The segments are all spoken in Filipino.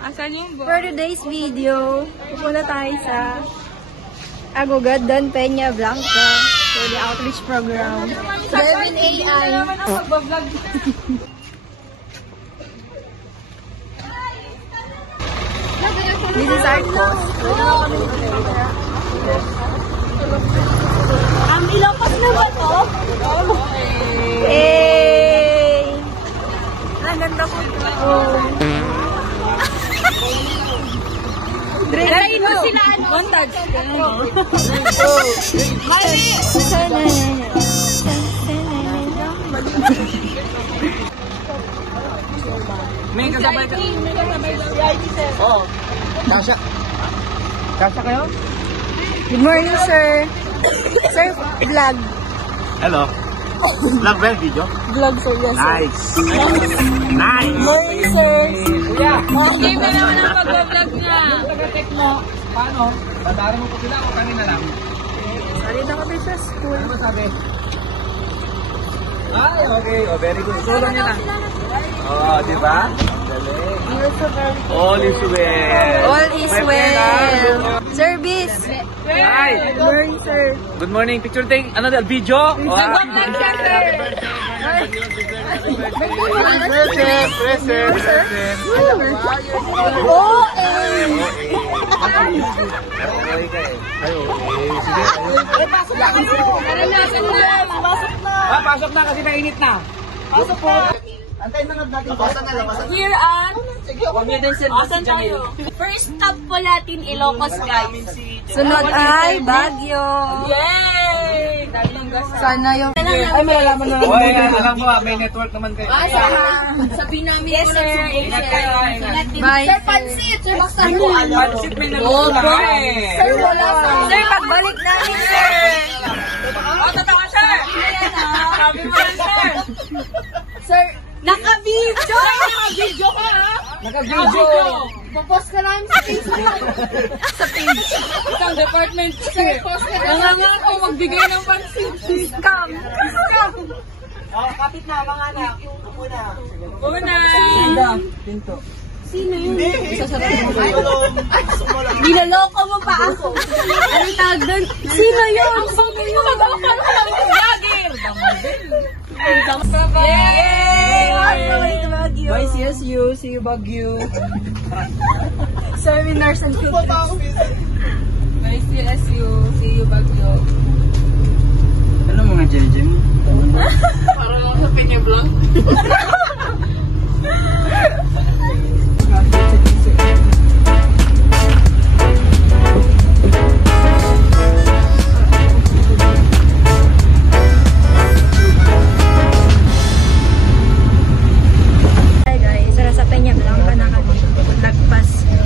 Asan yung boy? For today's video, pupunta tayo sa Agugad Don Peña Blanca for the outreach program. 11 a.m. This is our course. Ang ilokos na ba to? Hey! Ang ganda ko. Dre, ito sila ano? Montage. May kasabay ka. Oo. Kasha. Kasha kayo? Good morning, sir. Sir, vlog. Hello. Vlog ba yung video? Vlog, sir, yes, sir. Nice. Nice. Good morning, sir. Hindi mo naman ang pag-vlog niya. Taga-tech mo. Paano? Tataran mo po sila o kanina lang? Sorry na kami sa school. Ano sabi? Ay, okay. Oh, very good. Tulong niya na. Oh, di ba? All is well. All is well. Service. Hi. Good morning, sir. Good morning. Picture take another video. Nag-vlog siya, sir. Present. Oh, Pasok na kasi mainit na. Pasok po. Antayin na natin. Here at... Asan tayo? First stop po natin Ilocos, guys. sunod ay Baguio. Yay! Dami ng gas. Sana yung... Ay, malalaman na lang. Oy, alam mo, may network naman kayo. Sabihin namin yes, sir. Bye. Sir, pansit. Sir, basta mo. Pansit may naluto. Sir, wala pa. Sir, pagbalik namin, sir. Tatawa, sir. Sabi mo lang, sir. Sir, naka-video! Naka-video ka, ha? Naka-video. Popost ka namin sa Facebook. Sa page. Isang department, sir. Nanganga ako magbigay ng pansin. Scam. Kapit na, mga anak. Yung muna. Una! Pinto. Sino yun? Niloloko mo pa ako. Anong tawag doon? Sino yun? Ang bagay mo. Mag-alokal ka lang ng vlogger. Yay! Baguio. Bye, CSU. See you, Baguio. Seminars and conference. Bye, CSU. See you, Baguio. Ano mga Jejem? Parang sa Peña Vlog.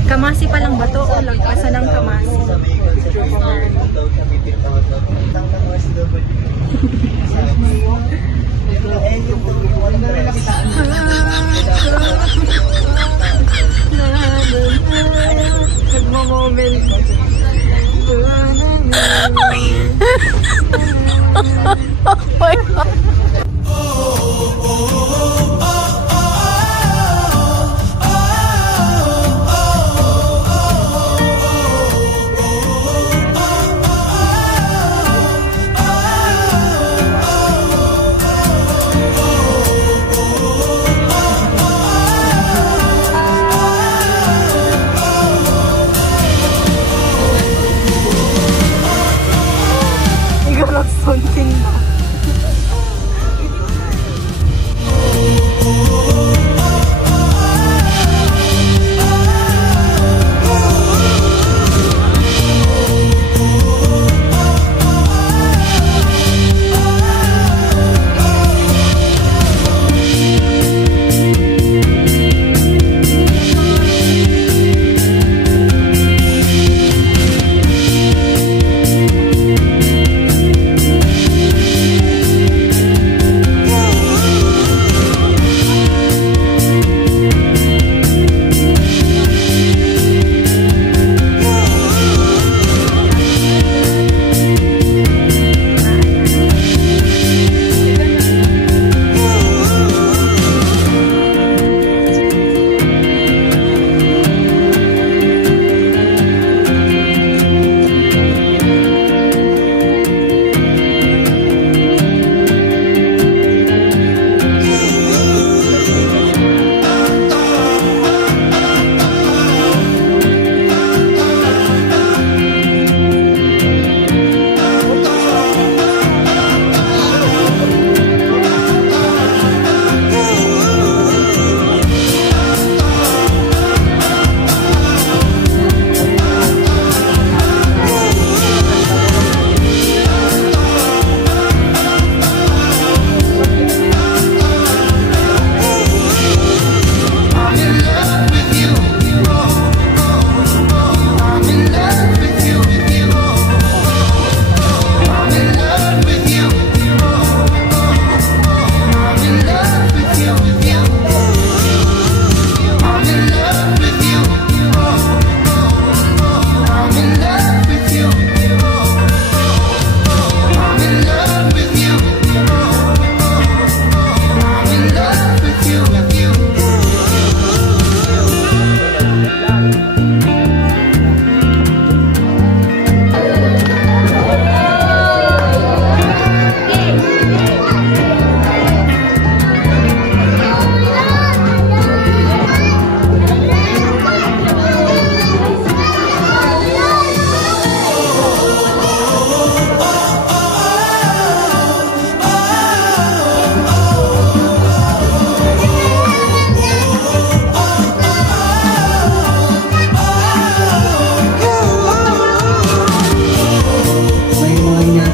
Kamasi pa lang ba to o lagpasan ng kamasi? Nagmo-moment. Oh my God. Something na.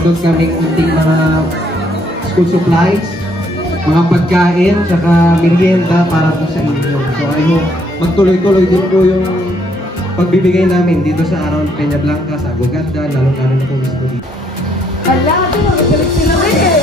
handog kaming unting mga school supplies, mga pagkain, tsaka merienda para po sa inyo. So I hope magtuloy-tuloy din po yung pagbibigay namin dito sa Around Peña Blanca, sa Aguganda, lalo-lalo na po mismo dito. Hala, ito, magalit sila eh.